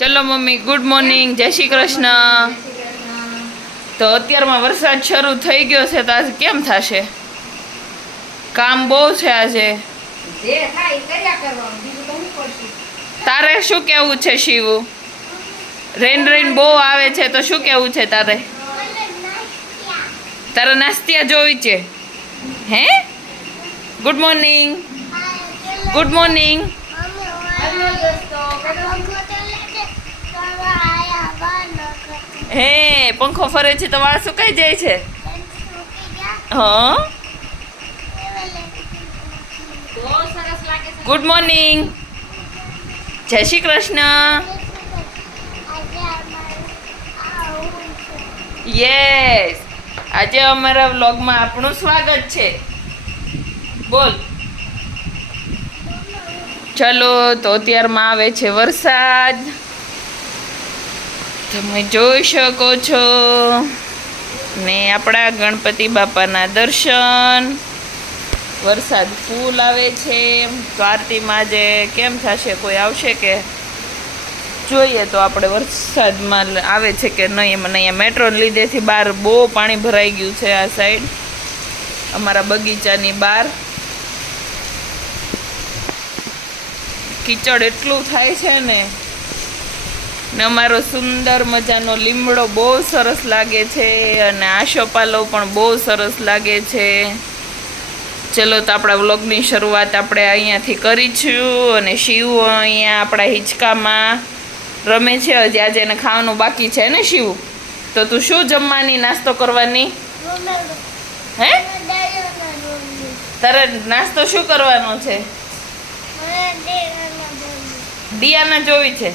ચલો mummy, good morning, જય શ્રી કૃષ્ણ. તો અત્યારમાં વરસાદ શરૂ થઈ ગયો છે, તો આજે કેમ થશે? કામ બહુ છે આજે. તારે શું કેવું છે શિવ? રેન બહુ આવે છે, તો શું કેવું છે તારે? તારે નાસ્તિયા જોવી છે? હે? Good morning, good morning. હે, પંખો ફરે છે તો વાળ સુકાઈ જાય છે. હા, ગુડ મોર્નિંગ, જય શ્રી કૃષ્ણ. યસ, આજે અમારા વ્લોગમાં આપણું સ્વાગત છે. બોલ. ચલો, તો અત્યારમાં આવે છે વરસાદ, તમે જોઈ શકો છો. ને આપણા ગણપતિ બાપાના દર્શન. વરસાદ ફૂલ આવે છે. તો આરતીમાં આજે કેમ થશે? કોઈ આવશે કે જોઈએ તો આપણે વરસાદમાં આવે છે કે નહીં. મને અહીંયા મેટ્રોને લીધેથી બહાર બહુ પાણી ભરાઈ ગયું છે. આ સાઈડ અમારા બગીચાની બહાર કીચડ એટલું થાય છે ને અમારો સુંદર મજાનો લીમડો બહુ સરસ લાગે છે, અને આશોપાલવ પણ બહુ સરસ લાગે છે. ચલો, તો આપણા વ્લોગની શરૂઆત આપણે અહીંયાથી કરીશું. અને શિવ અહીંયા આપણા હિંચકામાં રમે છે. હજી આજે એને ખાવાનું બાકી છે ને શિવ? તો તું શું જમવાની, નાસ્તો કરવાની? હે, તારે નાસ્તો શું કરવાનો છે? દિયાના જોવી છે?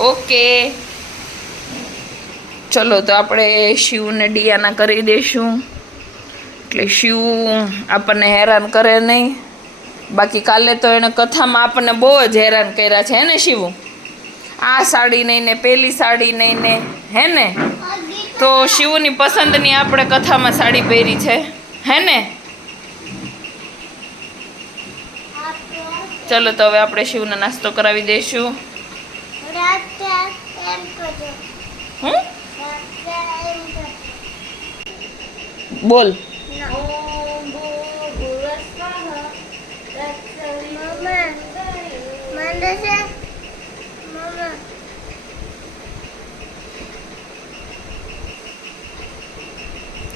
ઓકે, ચલો, તો આપણે શિવને ડિયાના કરી દઈશું, એટલે શિવ આપણને હેરાન કરે નહીં. બાકી કાલે તો એને કથામાં આપણને બહુ જ હેરાન કર્યા છે, હે ને શિવ? આ સાડી નહીં ને પેલી સાડી નહીં ને, હે ને? તો શિવની પસંદની આપણે કથામાં સાડી પહેરી છે, હે ને? ચલો, તો હવે આપણે શિવને નાસ્તો કરાવી દઈશું. બોલ.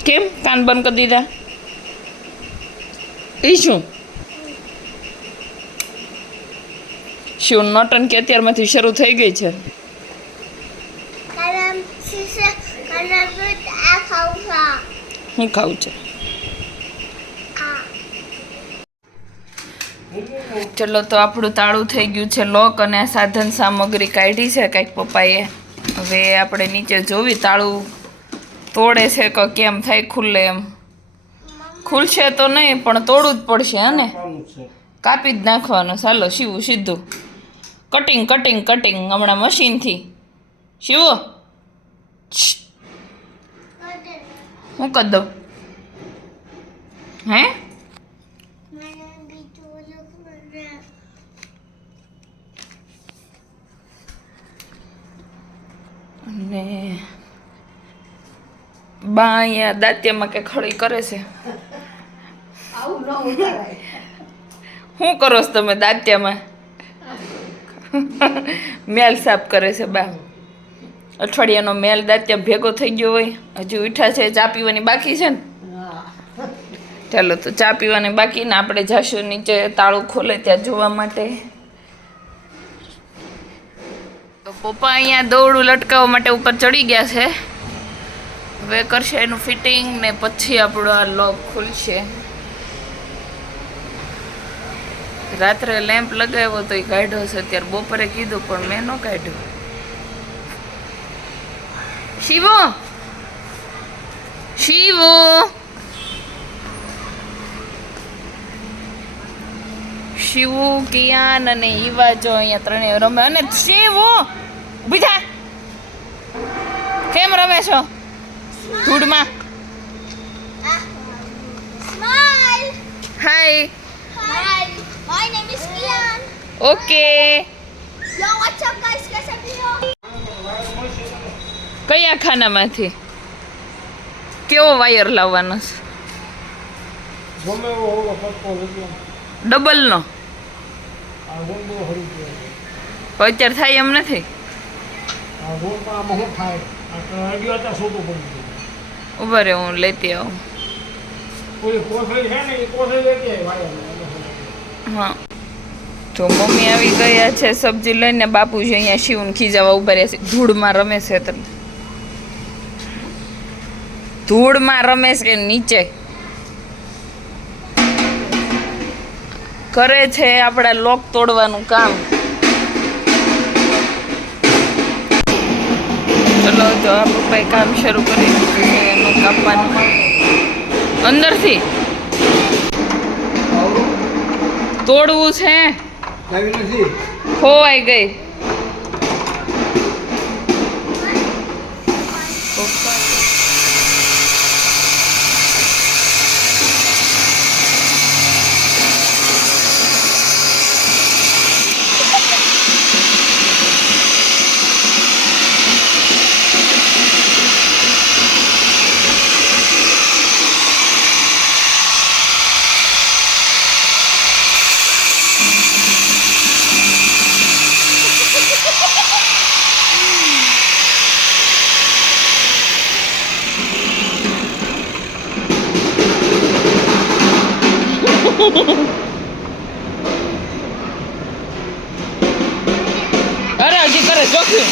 કેમ કાન બંધ કરી દીધા? એ શું શિવ નોટંકી અત્યારમાંથી શરૂ થઈ ગઈ છે. હું ખાવું છે? ચલો, તો આપણું તાળું થઈ ગયું છે લોક, અને આ સાધન સામગ્રી કાઢી છે કંઈક પપ્પાએ. હવે આપણે નીચે જોવી તાળું તોડે છે કે કેમ થાય, ખુલ્લે એમ. ખુલશે તો નહીં, પણ તોડવું જ પડશે. હે, કાપી જ નાખવાનું. ચાલો શિવ, સીધું કટિંગ કટિંગ કટિંગ હમણાં મશીનથી. શિવ, હું કરી દઉં? હે, અને બા અહીંયા દાંતિયામાં કે ખડી કરે છે. શું કરો છો તમે દાંતિયામાં? મેલ સાફ કરે છે બા. અઠવાડિયાનો મેલ દાંતિયા ભેગો થઈ ગયો હોય. હજી ઉઠા છે, ચા પીવાની બાકી છે ને? ચાલો, તો ચા પીવાની બાકી ને આપણે જાશું નીચે તાળું ખોલે ત્યાં જોવા માટે. તો પપ્પા અહીંયા દોરડું લટકાવવા માટે ઉપર ચડી ગયા છે. હવે કરશે એનું ફિટિંગ ને પછી આપણો આ લોક ખુલશે. રાત્રે લેમ્પ લગાવ્યો તો એ કાઢ્યો છે. અત્યારે બપોરે કીધું પણ મેં ન કાઢ્યું. શિવો, શિવો, શિવો, કિયાન અને ઈવા જો અહીંયા ત્રણેય રમે. અને શિવો, ઊભી થા. કેમ રમે છો ધૂળમાં? હાય. Hi, my name is Kian. Okay. Yo, what's up, guys? કયા ખાનામાંથી કેવો વાયર લાવવાનો છે? ડબલનો અત્યારે થાય એમ નથી. ઉભા રે હું લેતી આવું. હા તો મમ્મી આવી ગયા છે સબ્જી લઈને. બાપુજી અહીંયા શિવને ખીજાવા ઉભા રહ્યા છે. ધૂળમાં રમે છે એટલે ધૂળમાં રમે છે નીચે કરે છે આપણા લોક તોડવાનું કામ. ચલો તો આ પપ્પાએ કામ શરૂ કરી દીધું છે એનું કાપવાનું. અંદરથી તોડવું છે. ખોવાઈ ગઈ. અરે હજી કરે જોખ્યું.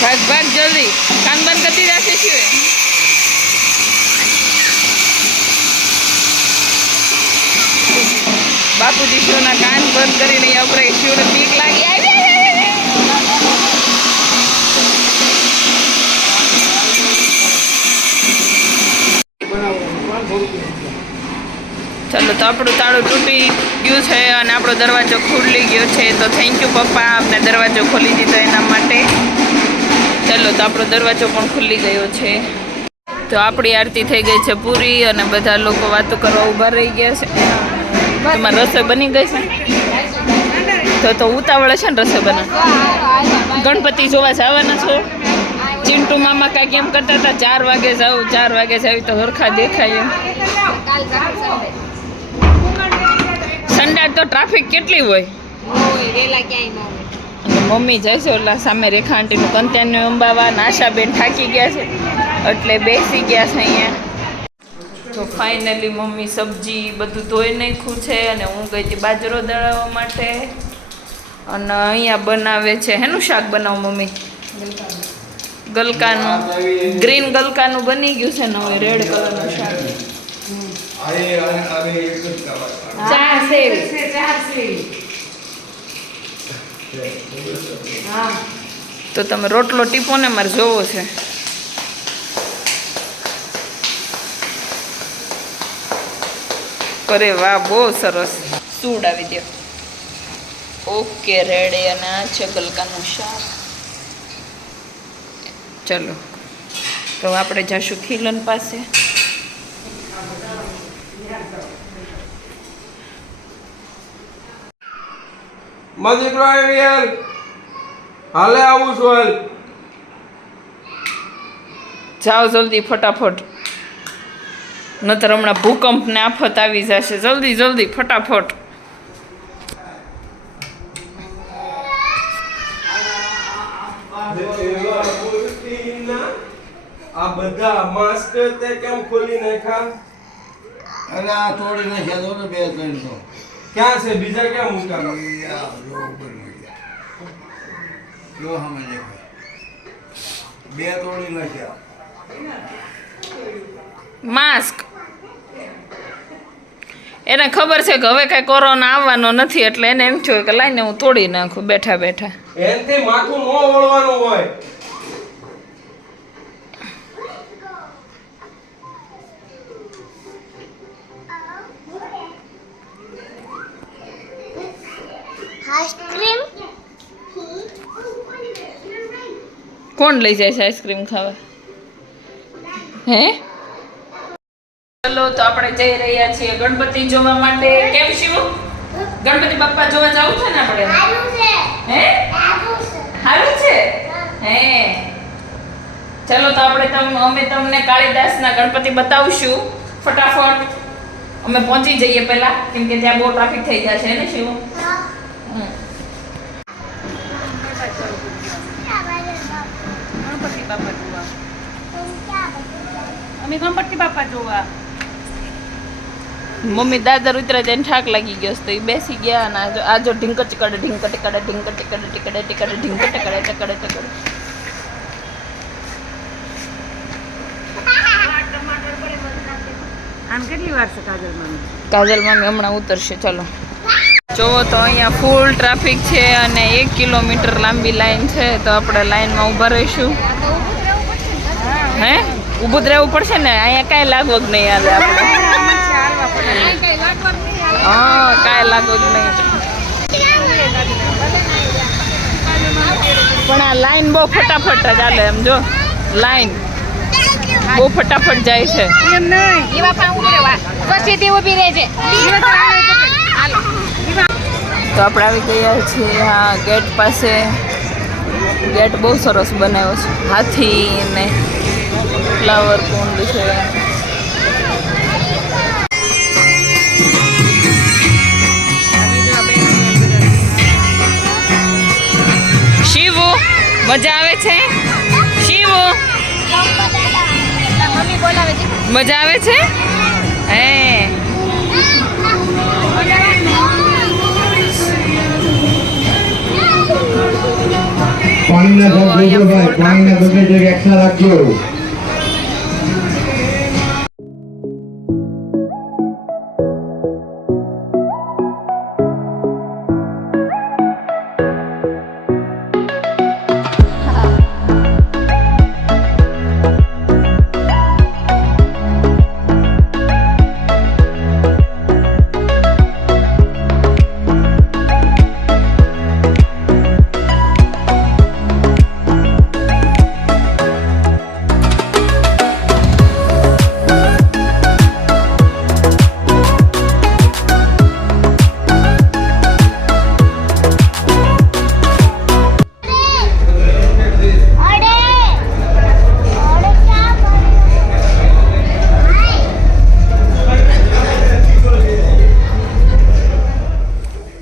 ભાગ ભાગ જલ્દી. કાન બંધ કરતી રાખે છે. બાપુજી શિવના કાન બંધ કરીને આપણે શિવને બીક લાગી આવી. ચાલો તો આપણું તાળું તૂટી ગયું છે અને આપણો દરવાજો ખુલી ગયો છે. તો થેન્ક યુ પપ્પા, આપણે દરવાજો ખોલી દીધો એના માટે. ચાલો તો આપણો દરવાજો પણ ખુલી ગયો છે. તો આપણી આરતી થઈ ગઈ છે પૂરી અને બધા લોકો વાતો કરવા ઊભા રહી ગયા છે. તમારે રસોઈ બની ગઈ છે? તો ઉતાવળ છે ને રસોઈ બનાવ. ગણપતિ જોવા જવાના છો? ચિંટુ મામા કાંઈક એમ કરતા હતા 4 વાગે જાવ 4 વાગે જાવ તો હરખા દેખાય એમ. સંડા તો ટ્રાફિક કેટલી હોય. મમ્મી જાય છે ઓલા સામે રેખા આંટીનું કંત્યાનું અંબાવા. આશાબેન થાકી ગયા છે એટલે બેસી ગયા છે અહીંયા. તો ફાઇનલી મમ્મી સબ્જી બધું ધોઈ નાખ્યું છે અને હું ગઈ હતી બાજરો દળાવવા માટે. અને અહીંયા બનાવે છે હેનું શાક બનાવો મમ્મી? ગલકાનું. ગ્રીન ગલકાનું બની ગયું છે ને હવે રેડ કલરનું શાક. તો તમે રોટલો ટીપો ને મારે જોવો છે. અરે વાહ બહુ સરસ. સૂડ આવી દો. Okay ready. અને આ છે ગલકાનું શાક. ચલો તો આપણે જઈશું ખીલન પાસે. દીકરો આવી હાલે આવું છું હાલ. જાઓ જલ્દી ફટાફટ, નતર હમણાં ભૂકંપ ને આફત આવી જશે. જલ્દી જલ્દી ફટાફટ. આ બધા માસ્ક તે કેમ ખોલી નાખ્યા? અરે આ તોડી નાખ્યા તો 2-3 તો. ક્યાં છે બીજા? ક્યાં મૂક્યા? જો હમે દેખો 2 તોડી નાખ્યા. માસ્ક એને ખબર છે કે હવે કઈ કોરોના આવવાનો નથી એટલે એને એમ થયું કે લાઈને હું તોડી નાખું બેઠા બેઠા. એનથી માથું ન વળવાનું હોય. આઈસ્ક્રીમ કોણ લઈ જાય છે આઈસ્ક્રીમ ખાવા? હે ચલો તો આપણે જઈ રહ્યા છીએ ગણપતિ જોવા માટે. કેમ શિવ? ગણપતિ બાપ્પા જોવા જવું છે ને આપણે? આલુ છે. હે આલુ છે. હારું ચલો તો અમે તમને કાળીદાસના ગણપતિ બતાવશું ફટાફટ. અમે પહોંચી જઈએ પહેલા, કેમ કે ત્યાં બહુ ટ્રાફિક થઈ જશે ને શિવ. ગણપતિ બાપા જોવા અમે ગણપતિ બાપા જોવા. મમ્મી દાદર ઉતરા જઈને ઠાક લાગી ગયો તો એ બેસી ગયા અને આ જો ઢીંક ચકડે ઢીંક ટીકડે ઢીંક ટીકડે ટીકડે ટીકડે ઢીંક ટીકડે ટીકડે ટીકડે. આમ કેટલી વાર છે કાજલ મામી? કાજલ મામી હમણાં ઉતરશે. ચલો જોવો તો અહીંયા ફૂલ ટ્રાફિક છે અને 1 કિલોમીટર લાંબી લાઈન છે. તો આપણે લાઈનમાં ઊભા રહીશું. હે ઊભું જ રહેવું પડશે ને? અહીંયા કાંઈ લાગવગ નહીં આવે આપણે. હા કાંઈ લાગવગ નહીં. પણ આ લાઈન બહુ ફટાફટ જ ચાલે. એમ જો લાઈન બહુ ફટાફટ જાય છે. એમ નહીં, એવા પા ઊભી રહેવા પછી તે ઊભી રહે છે. તો આપણે આવી ગયા છીએ હા ગેટ પાસે. ગેટ બહુ સરસ બનાવ્યો છે, હાથી ને ફ્લાવર કુંડ છે. શિવુ મજા આવે છે? શિવુ મમ્મી બોલાવે છે. મજા આવે છે? હે પાણીના જો જગ જોજો ભાઈ, પાણીના બગડે જગ એક્સ્ટ્રા રાખજો.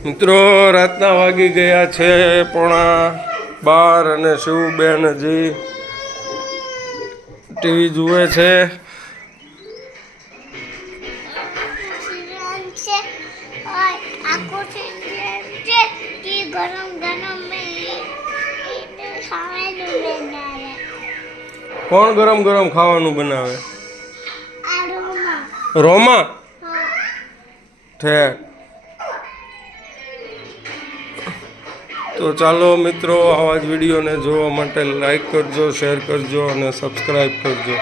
મિત્રો રાતના વાગી ગયા છે 12:30 અને શિવબેન હજી ટીવી જુએ છે. आंखों से कि गरम गरम में खाવાનું બનાવે. કોણ ગરમ ગરમ ખાવાનું બનાવે? આ રૂમમાં. રોમા ઠેક. તો ચાલો મિત્રો, આવા જ વિડીયોને જોવા માટે લાઈક કરજો, શેર કરજો અને સબસ્ક્રાઈબ કરજો.